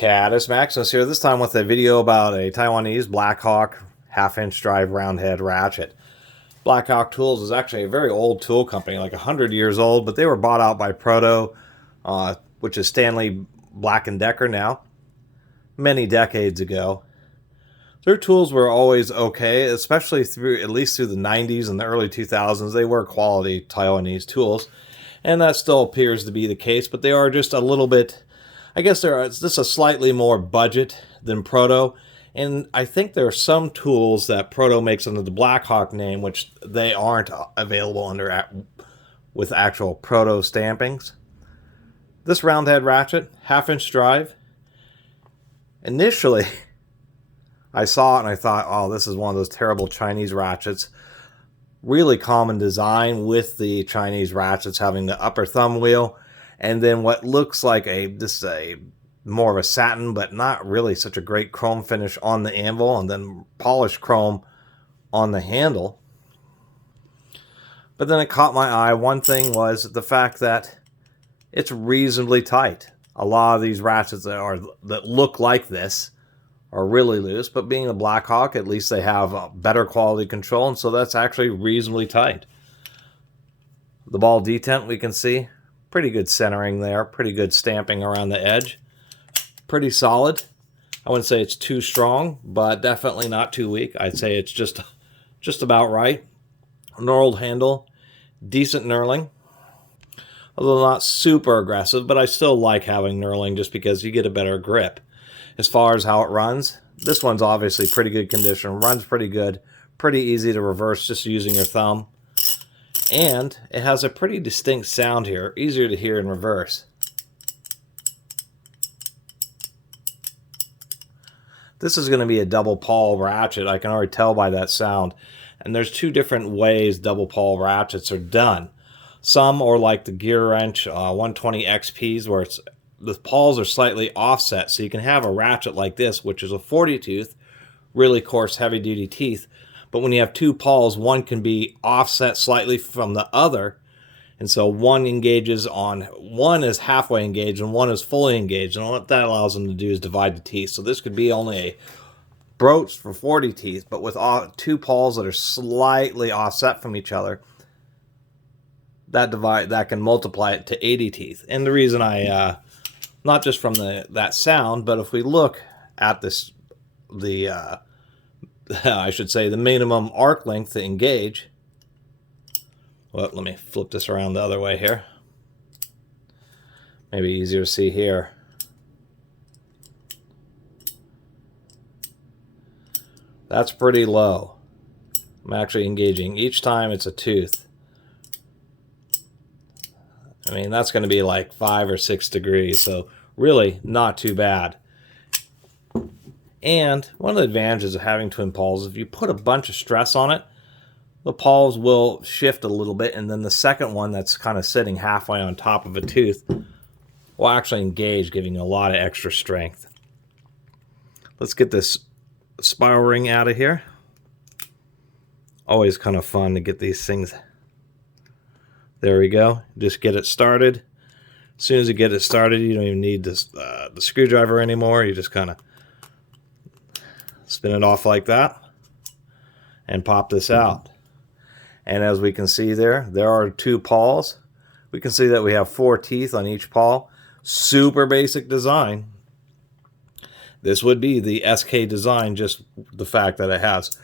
Catus, Maximus here, this time with a video about a Taiwanese BlackHawk half-inch drive round head ratchet. BlackHawk Tools is actually a very old tool company, like 100 years old, but they were bought out by Proto, which is Stanley Black & Decker now, many decades ago. Their tools were always okay, especially at least through the 90s and the early 2000s. They were quality Taiwanese tools, and that still appears to be the case, but they are just a little bit, I guess it's just a slightly more budget than Proto. And I think there are some tools that Proto makes under the BlackHawk name, which they aren't available under with actual Proto stampings. This round head ratchet, half-inch drive. Initially, I saw it and I thought, oh, this is one of those terrible Chinese ratchets. Really common design with the Chinese ratchets having the upper thumb wheel, and then what looks like more of a satin, but not really such a great chrome finish on the anvil, and then polished chrome on the handle. But then it caught my eye. One thing was the fact that it's reasonably tight. A lot of these ratchets that look like this are really loose, but being a BlackHawk, at least they have better quality control, and so that's actually reasonably tight. The ball detent, we can see pretty good centering there, pretty good stamping around the edge, pretty solid. I wouldn't say it's too strong, but definitely not too weak. I'd say it's just about right. Knurled handle, decent knurling, although not super aggressive, but I still like having knurling just because you get a better grip. As far as how it runs, this one's obviously pretty good condition, runs pretty good, pretty easy to reverse just using your thumb. And it has a pretty distinct sound here, easier to hear in reverse. This is going to be a double Pawl ratchet, I can already tell by that sound. And there's two different ways double Pawl ratchets are done. Some are like the Gear Wrench 120 XPs, where the pawls are slightly offset, so you can have a ratchet like this, which is a 40 tooth, really coarse, heavy-duty teeth. But when you have two pawls, one can be offset slightly from the other, and so one is halfway engaged and one is fully engaged, and what that allows them to do is divide the teeth. So this could be only a broach for 40 teeth, but with two pawls that are slightly offset from each other, that can multiply it to 80 teeth. And the reason not just from that sound, but if we look at I should say the minimum arc length to engage. Well, let me flip this around the other way here. Maybe easier to see here. That's pretty low. I'm actually engaging each time it's a tooth. I mean, that's going to be like 5 or 6 degrees, so really not too bad. And one of the advantages of having twin pawls is if you put a bunch of stress on it, the pawls will shift a little bit, and then the second one that's kind of sitting halfway on top of a tooth will actually engage, giving you a lot of extra strength. Let's get this spiral ring out of here. Always kind of fun to get these things. There we go. Just get it started. As soon as you get it started, you don't even need this, the screwdriver anymore. You just kind of spin it off like that and pop this out. And as we can see there are two pawls. We can see that we have 4 teeth on each paw. Super basic design. This would be the SK design, just the fact that it has,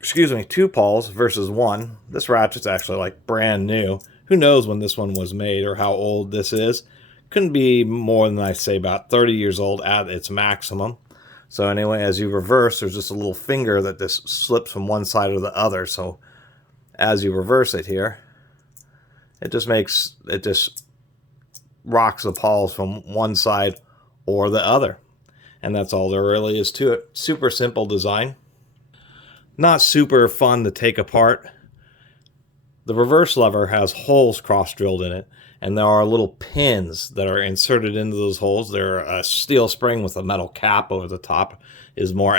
2 pawls versus 1. This ratchet's actually like brand new. Who knows when this one was made or how old this is. Couldn't be more than, I say, about 30 years old at its maximum. So anyway, as you reverse, there's just a little finger that just slips from one side or the other. So as you reverse it here, it just rocks the pawls from one side or the other. And that's all there really is to it. Super simple design. Not super fun to take apart. The reverse lever has holes cross-drilled in it, and there are little pins that are inserted into those holes. They're a steel spring with a metal cap over the top is more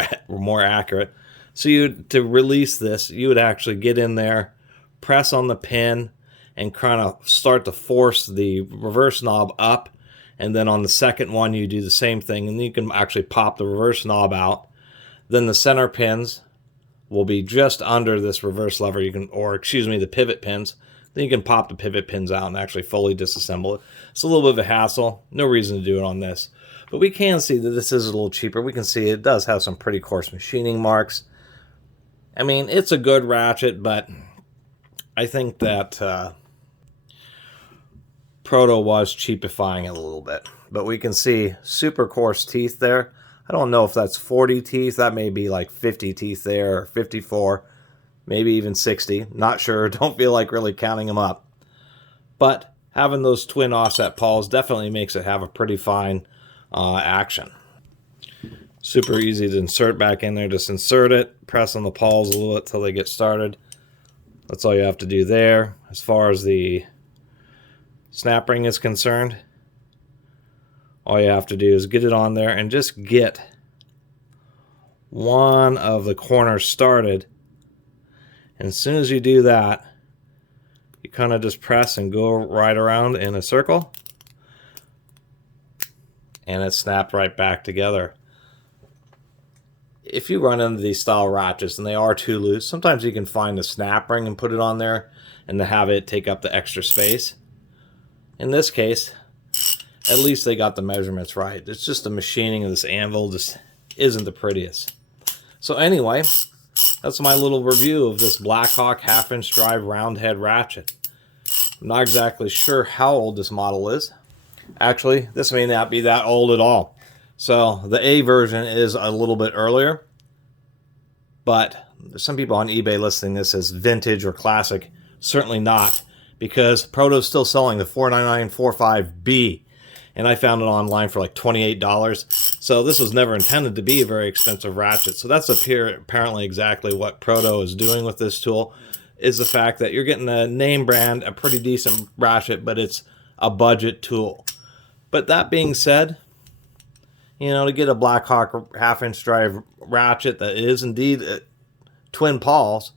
accurate. So to release this, you would actually get in there, press on the pin, and kind of start to force the reverse knob up, And then on the second one, you do the same thing, and you can actually pop the reverse knob out. Then the center pins will be just under this reverse lever. The pivot pins. Then you can pop the pivot pins out and actually fully disassemble it. It's a little bit of a hassle. No reason to do it on this. But we can see that this is a little cheaper. We can see it does have some pretty coarse machining marks. I mean, it's a good ratchet, but I think that Proto was cheapifying it a little bit. But we can see super coarse teeth there. I don't know if that's 40 teeth. That may be like 50 teeth there, or 54, maybe even 60. Not sure. Don't feel like really counting them up. But having those twin offset pawls definitely makes it have a pretty fine action. Super easy to insert back in there. Just insert it, press on the pawls a little bit till they get started. That's all you have to do there. As far as the snap ring is concerned, all you have to do is get it on there and just get one of the corners started. And as soon as you do that, you kind of just press and go right around in a circle, and it snapped right back together. If you run into these style ratchets and they are too loose, sometimes you can find a snap ring and put it on there and to have it take up the extra space. In this case, at least they got the measurements right. It's just the machining of this anvil just isn't the prettiest. So anyway, that's my little review of this BlackHawk half-inch drive round head ratchet. I'm not exactly sure how old this model is. Actually, this may not be that old at all. So the A version is a little bit earlier, but there's some people on eBay listing this as vintage or classic. Certainly not, because Proto's still selling the 49945B, and I found it online for like $28. So this was never intended to be a very expensive ratchet. So that's apparently exactly what Proto is doing with this tool, is the fact that you're getting a name brand, a pretty decent ratchet, but it's a budget tool. But that being said, you know, to get a BlackHawk half-inch drive ratchet that is indeed twin pawls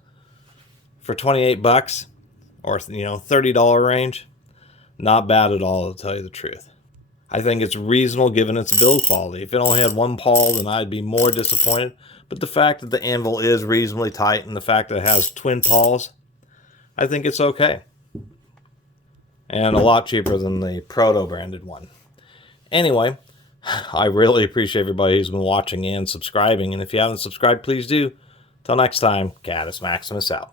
for 28 bucks, or $30 range, not bad at all, to tell you the truth. I think it's reasonable given its build quality. If it only had one pawl, then I'd be more disappointed. But the fact that the anvil is reasonably tight and the fact that it has twin pawls, I think it's okay. And a lot cheaper than the Proto branded one. Anyway, I really appreciate everybody who's been watching and subscribing. And if you haven't subscribed, please do. Till next time, Catus Maximus out.